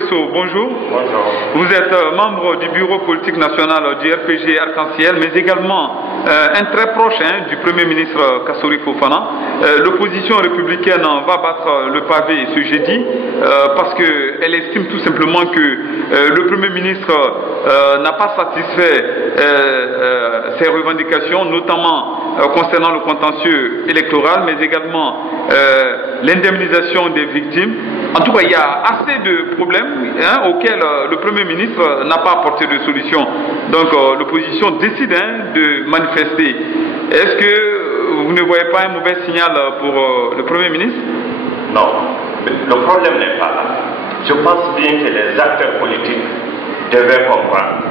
Bonjour. Bonjour. Vous êtes membre du bureau politique national du RPG Arc-en-Ciel, mais également un très proche du Premier ministre Kassory Fofana. L'opposition républicaine va battre le pavé ce jeudi parce qu'elle estime tout simplement que le Premier ministre n'a pas satisfait ses revendications, notamment concernant le contentieux électoral, mais également l'indemnisation des victimes. En tout cas, il y a assez de problèmes auxquels le Premier ministre n'a pas apporté de solution. Donc l'opposition décide de manifester. Est-ce que vous ne voyez pas un mauvais signal pour le Premier ministre? Non, le problème n'est pas là. Je pense bien que les acteurs politiques devaient comprendre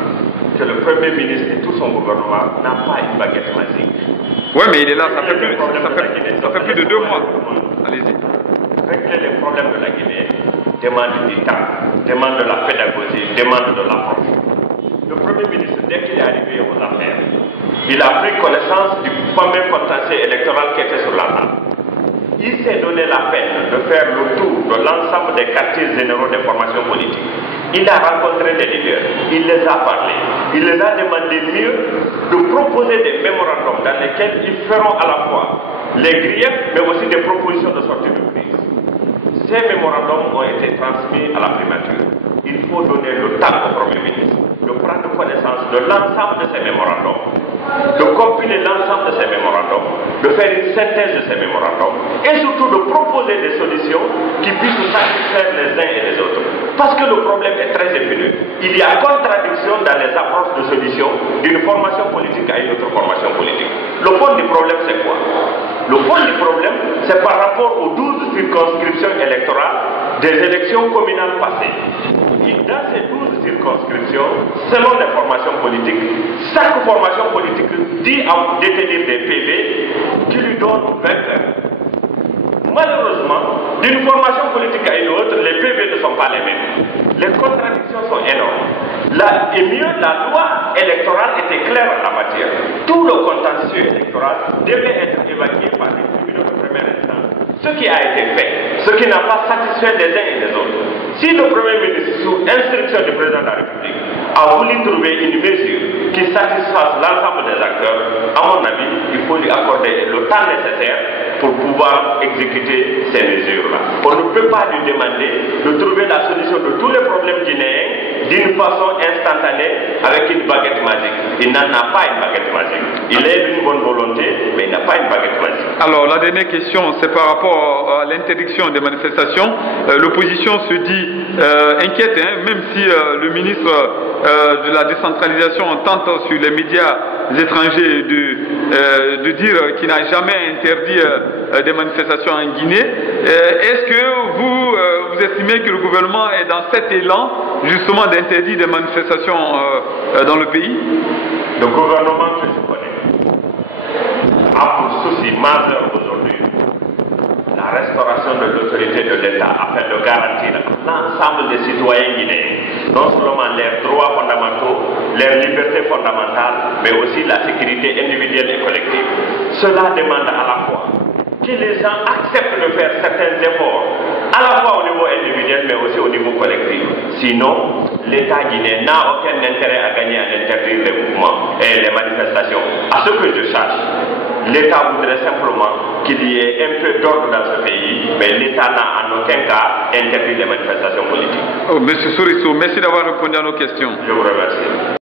que le Premier ministre et tout son gouvernement n'a pas une baguette magique. Oui, mais il est là, ça fait plus de 2 mois. Allez-y. Régler les problèmes de la Guinée demande du temps, demande de la pédagogie, demande de l'approche. Le Premier ministre, dès qu'il est arrivé aux affaires, il a pris connaissance du fameux contentieux électoral qui était sur la table. Il s'est donné la peine de faire le tour de l'ensemble des quartiers généraux des formations politiques. Il a rencontré les leaders, il les a parlé, il les a demandé mieux de proposer des mémorandums dans lesquels ils feront à la fois les griefs, mais aussi des propositions de sortie de crise. Ces mémorandums ont été transmis à la primature. Il faut donner le temps au Premier ministre de prendre connaissance de l'ensemble de ces mémorandums, de compiler l'ensemble de ces mémorandums, de faire une synthèse de ces mémorandums et surtout de proposer des solutions qui puissent satisfaire les uns et les autres. Parce que le problème est très épineux. Il y a contradiction dans les approches de solutions d'une formation politique à une autre formation politique. Le fond du problème, c'est quoi? Le fond du problème, c'est par rapport aux 12 circonscriptions électorales des élections communales passées. Et dans ces 12 circonscriptions, selon les formations politiques, chaque formation politique dit à détenir des PV qui lui donnent 20 heures. Malheureusement, d'une formation politique à une autre, les PV ne sont pas les mêmes. Les contradictions sont énormes. Et mieux, la loi électorale était claire en la matière. Tout le contentieux électoral devait être évacué par les tribunaux de première instance. Ce qui a été fait, ce qui n'a pas satisfait les uns et les autres. Si le Premier ministre, sous instruction du président de la République, a voulu trouver une mesure qui satisfasse l'ensemble des acteurs, à mon avis, il faut lui accorder le temps nécessaire pour pouvoir exécuter ces mesures-là. On ne peut pas lui demander de trouver la solution de tous les problèmes guinéens d'une façon instantanée avec une baguette magique. Il n'en a pas une baguette magique. Il est d'une bonne volonté, mais il n'a pas une baguette magique. Alors la dernière question, c'est par rapport à l'interdiction des manifestations. L'opposition se dit inquiète, même si le ministre de la décentralisation tente sur les médias étrangers de dire qu'il n'a jamais interdit des manifestations en Guinée. Est-ce que vous estimez que le gouvernement est dans cet élan justement d'interdire des manifestations dans le pays? Le gouvernement que je connais a pour souci majeur aujourd'hui la restauration de l'autorité de l'État afin de garantir l'ensemble des citoyens guinéens, non seulement leurs droits fondamentaux, leurs libertés fondamentales, mais aussi la sécurité individuelle et collective. Cela demande à la fois que les gens acceptent de faire certains efforts, à la fois au niveau individuel, mais aussi au niveau collectif. Sinon, l'État guinéen n'a aucun intérêt à gagner à interdire les mouvements et les manifestations. À ce que je sache, l'État voudrait simplement qu'il y ait un peu d'ordre dans ce pays, mais l'État n'a en aucun cas interdit les manifestations politiques. Monsieur Sourisso, merci d'avoir répondu à nos questions. Je vous remercie.